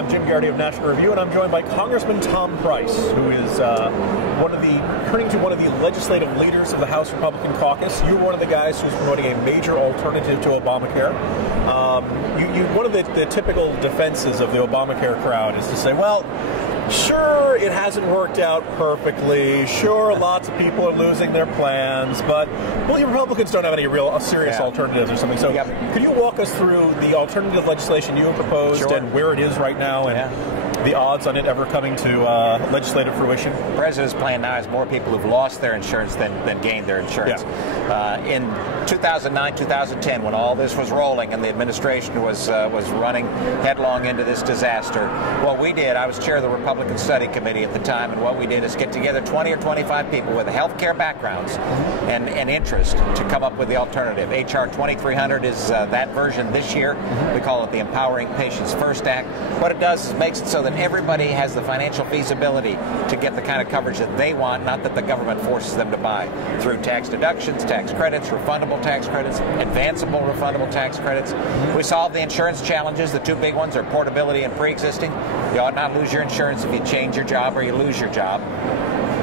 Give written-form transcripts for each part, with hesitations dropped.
I'm Jim Geraghty of National Review, and I'm joined by Congressman Tom Price, who is turning to one of the legislative leaders of the House Republican caucus. You're one of the guys who's promoting a major alternative to Obamacare. One of the typical defenses of the Obamacare crowd is to say, well, sure, it hasn't worked out perfectly. Sure, lots of people are losing their plans, but you Republicans don't have any real serious alternatives or something. So, could you walk us through the alternative legislation you have proposed and where it is right now, and the odds on it ever coming to legislative fruition? The president's plan now has more people who've lost their insurance than gained their insurance. In 2009, 2010, when all this was rolling and the administration was running headlong into this disaster, what we did, I was chair of the Republican Study Committee at the time, and what we did is get together 20 or 25 people with healthcare backgrounds and interest to come up with the alternative. H.R. 2300 is that version this year. We call it the Empowering Patients First Act. What it does is makes it so that everybody has the financial feasibility to get the kind of coverage that they want, not that the government forces them to buy, through tax deductions, tax credits, refundable tax credits, advanceable refundable tax credits. We solve the insurance challenges. The two big ones are portability and pre-existing. You ought not lose your insurance if you change your job or you lose your job.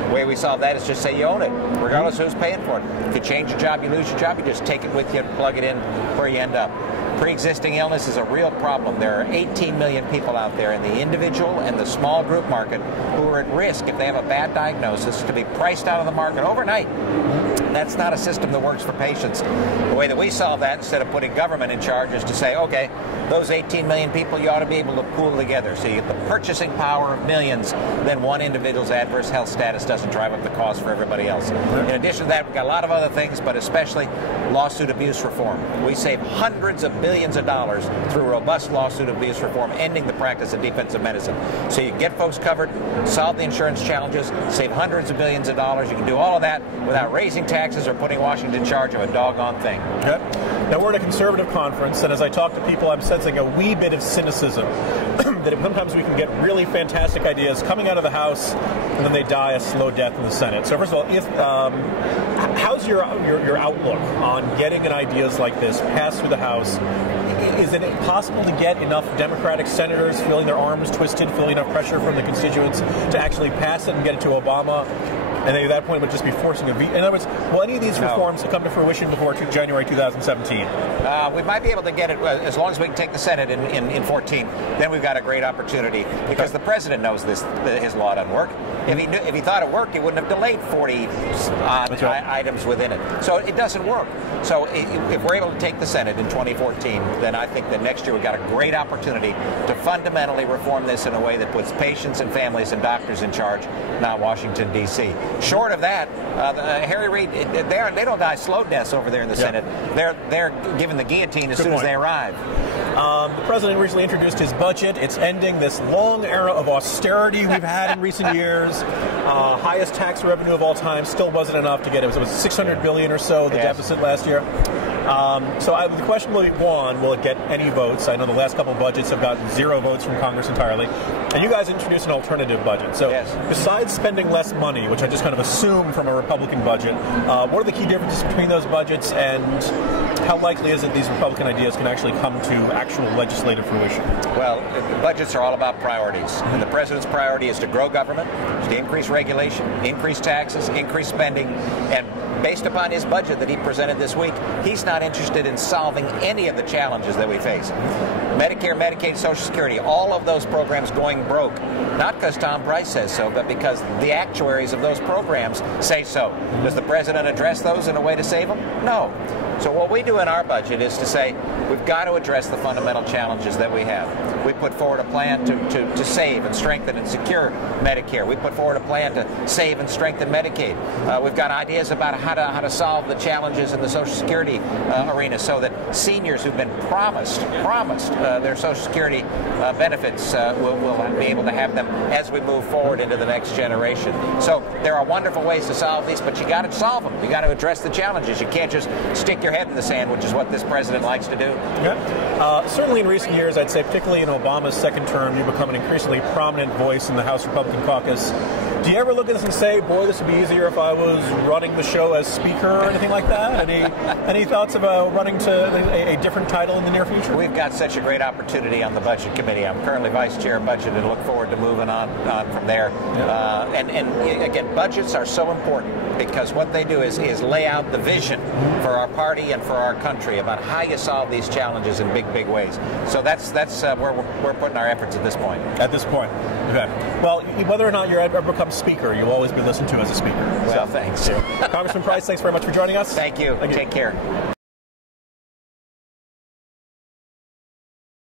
The way we solve that is just say you own it, regardless of who's paying for it. If you change your job, you lose your job, you just take it with you and plug it in where you end up. Pre-existing illness is a real problem. There are 18 million people out there in the individual and the small group market who are at risk, if they have a bad diagnosis, to be priced out of the market overnight. That's not a system that works for patients. The way that we solve that, instead of putting government in charge, is to say, okay, those 18 million people, you ought to be able to pool together. So you get the purchasing power of millions, then one individual's adverse health status doesn't drive up the cost for everybody else. In addition to that, we've got a lot of other things, but especially lawsuit abuse reform. We save hundreds of billions of dollars through robust lawsuit abuse reform, ending the practice of defensive medicine. So you get folks covered, solve the insurance challenges, save hundreds of billions of dollars. You can do all of that without raising taxes or putting Washington in charge of a doggone thing. Now, we're at a conservative conference, and as I talk to people, I'm sensing a wee bit of cynicism that sometimes we can get really fantastic ideas coming out of the House, and then they die a slow death in the Senate. So first of all, how's your outlook on getting ideas like this passed through the House? Is it possible to get enough Democratic senators feeling their arms twisted, feeling enough pressure from the constituents to actually pass it and get it to Obama? And then at that point, it would just be forcing a veto. In other words, will any of these reforms come to fruition before January 2017? We might be able to get it as long as we can take the Senate in 14. Then we've got a great opportunity because the president knows his law doesn't work. If he thought it worked, he wouldn't have delayed 40 items within it. So it doesn't work. So if we're able to take the Senate in 2014, then I think that next year we've got a great opportunity to fundamentally reform this in a way that puts patients and families and doctors in charge, not Washington, D.C. Short of that, Harry Reid, they don't die slow deaths over there in the Senate. They're given the guillotine as soon as they arrive. The president recently introduced his budget. It's ending this long era of austerity we've had in recent years. Highest tax revenue of all time. Still wasn't enough to get it. It was $600 billion or so, the deficit last year. So the question will be, one, will it get any votes? I know the last couple of budgets have gotten 0 votes from Congress entirely. And you guys introduced an alternative budget. So besides spending less money, which I just kind of assume from a Republican budget, what are the key differences between those budgets, and how likely is it these Republican ideas can actually come to actual legislative fruition? Well, budgets are all about priorities. And the president's priority is to grow government, to increase regulation, increase taxes, increase spending, and based upon his budget that he presented this week, he's not interested in solving any of the challenges that we face. Medicare, Medicaid, Social Security, all of those programs going broke. Not because Tom Price says so, but because the actuaries of those programs say so. Does the president address those in a way to save them? No. So what we do in our budget is to say we've got to address the fundamental challenges that we have. We put forward a plan to save and strengthen and secure Medicare. We put forward a plan to save and strengthen Medicaid. We've got ideas about how to solve the challenges in the Social Security arena so that seniors who've been promised their Social Security benefits will be able to have them as we move forward into the next generation. So there are wonderful ways to solve these, but you got to solve them. You got to address the challenges. You can't just stick your head in the sand, which is what this president likes to do. Certainly in recent years, I'd say particularly in Obama's second term, you've become an increasingly prominent voice in the House Republican caucus Do you ever look at this and say, boy, this would be easier if I was running the show as speaker or anything like that? Any thoughts about running to a different title in the near future? We've got such a great opportunity on the Budget Committee. I'm currently Vice Chair of Budget and look forward to moving on from there. Yeah. And again, budgets are so important because what they do is lay out the vision for our party and for our country about how you solve these challenges in big ways. So that's where we're putting our efforts at this point. At this point. Okay. Well, whether or not you ever become speaker, you'll always be listened to as a speaker. Well, thanks. Congressman Price, thanks very much for joining us. Thank you. Take care.